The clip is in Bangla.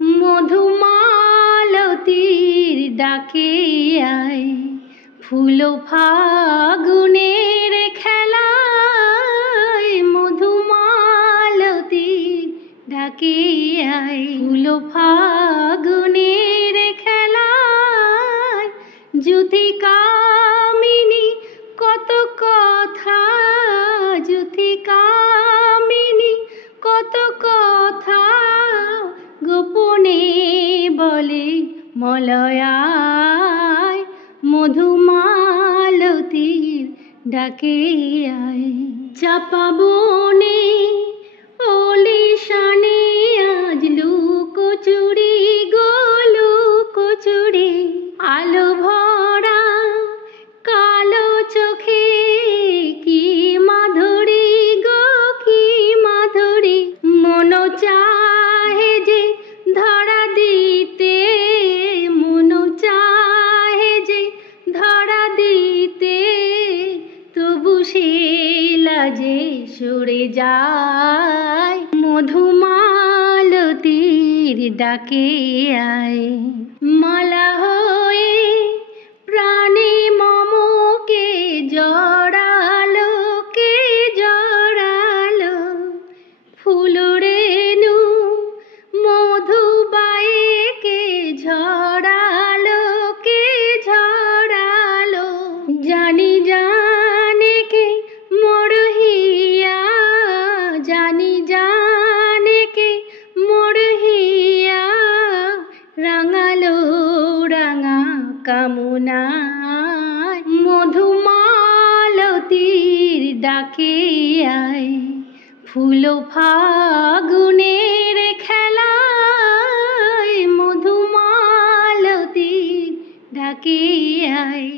মধুমালতীর ডাকে আয়, ফুল ফাগুনের খেলায়। মধুমালতীর ডাকে আয়, ফুল ফাগুনের খেলায়। যুথিকামিনী কত কথা, যুথিকামিনী কত কথা গোপনে বলে মলয়ায়। মধুমালতীর ডাকে আয়। চাপা বনে ওলিশানে আজ লুকোচুরি গো লুকোচুরি, আলো ভরা কালো চোখে কি মাধুরী গো কি মাধুরী। মন চাহে যে ধরা দিতে, মন চাহে যে ধরা দিতে, তবু সে লাজে সরে যায়। মধুমালতীর ডাকে আয়। মালা হয়ে প্রাণে মমকে জড়ালো, কে জড়ালো। ফুল রেণু মধুবায়ে কে ঝরালো, কে ঝরালো। জানি জানে কে মোর হিয়া, জানি জানে কে মোর হিয়া। রাঙালো রাঙা কামনায়, মধুমালতীর ডাকে আয়। ফুল ফাগুনের খেলায়, মধুমালতীর ডাকে আয়।